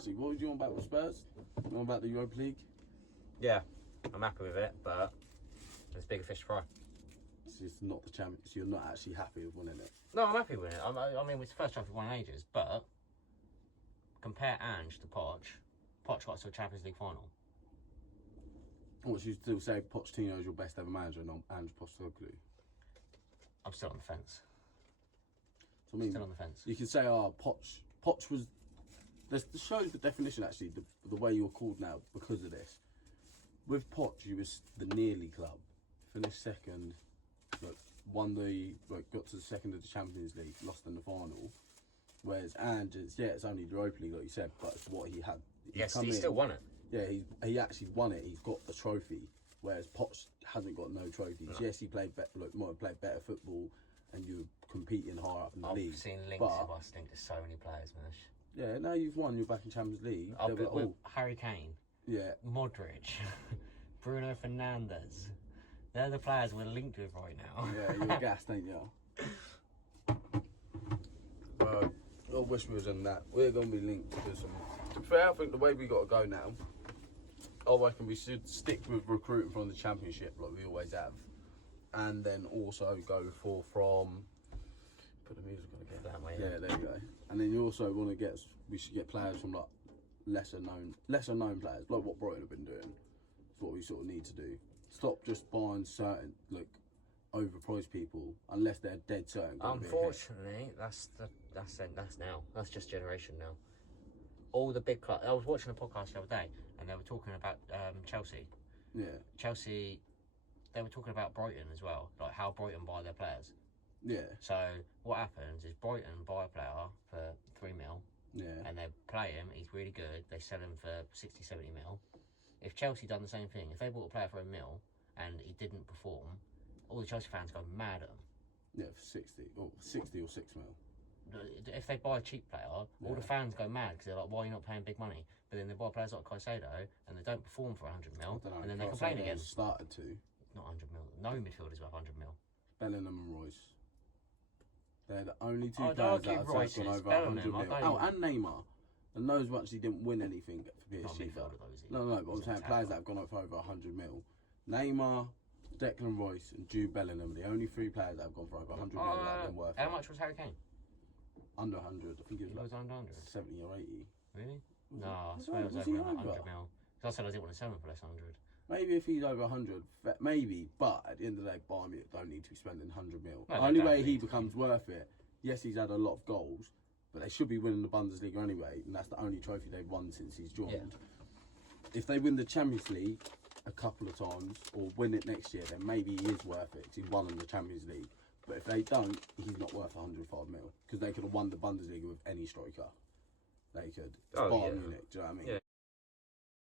actually. What would you want about the Spurs? You want about the Europa League? Yeah, I'm happy with it, but there's bigger fish to fry. It's just not the champions. You're not actually happy with winning it. No, I'm happy with it. I mean, it's the first trophy we've won in ages, but compare Ange to Poch. Poch got to a Champions League final. What, you still say Pochettino is your best ever manager, not Ange Postecoglou? I'm still on the fence. So, I mean, Still on the fence. you can say, Poch was... This shows the definition, actually, the way you're called now because of this. With Poch, you was the nearly club. Finished second, but got to the second of the Champions League, lost in the final. Whereas Ange, it's only the Europa League, like you said, but it's what he had. Yes, he still won it. Yeah, he actually won it. He's got a trophy, whereas Poch hasn't got no trophies. No. Yes, he played might have played better football, and you were competing higher up in the league. I've seen links of us think there's so many players, man. Yeah, now you've won. You're back in Champions League. Harry Kane. Yeah. Modric. Bruno Fernandes. They're the players we're linked with right now. Yeah, you're gassed, ain't you? I wish we was in that. We're going to be linked to some... To be fair, I think the way we got to go now, I reckon we should stick with recruiting from the Championship like we always have. And then also go from... Put the music on again. That way, yeah, there you go. And then you also want to get... We should get players from like lesser known players, like what Brighton have been doing. That's what we sort of need to do. Stop just buying certain, like, overpriced people unless they're dead certain. Unfortunately, that's now. That's just generation now. All the big clubs. I was watching a podcast the other day, and they were talking about Chelsea. Yeah. Chelsea. They were talking about Brighton as well, like how Brighton buy their players. Yeah. So what happens is Brighton buy a player for 3 mil. Yeah. And they play him. He's really good. They sell him for 60, 70 mil. If Chelsea done the same thing, if they bought a player for 1 mil and he didn't perform, all the Chelsea fans go mad at him. Yeah, for 60 or 6 mil. If they buy a cheap player, all the fans go mad because they're like, why are you not paying big money? But then they buy players like Caicedo and they don't perform for 100 mil, and then they complain again. Started to. Not 100 mil. No midfielders worth 100 mil. Bellingham and Royce. They're the only two players that have gone over 100 mil. Oh, and Neymar. And those actually didn't win anything for PSG. No, but I'm saying players that have gone up for over 100 mil. Neymar, Declan Rice, and Jude Bellingham are the only 3 players that have gone for over 100 mil that have been worth it. How much was Harry Kane? Under 100. I think it was under 100. 70 or 80. Really? No, I swear it was over 100 mil. Because I said I didn't want to sell him for less than 100. Maybe if he's over 100, maybe. But at the end of the day, Bayern Munich don't need to be spending 100 mil. No, the only way he becomes worth it, yes, he's had a lot of goals, but they should be winning the Bundesliga anyway, and that's the only trophy they've won since he's joined. Yeah. If they win the Champions League a couple of times, or win it next year, then maybe he is worth it, because he won in the Champions League. But if they don't, he's not worth 105 mil, because they could have won the Bundesliga with any striker. They could. It's Bayern Munich, do you know what I mean? Yeah.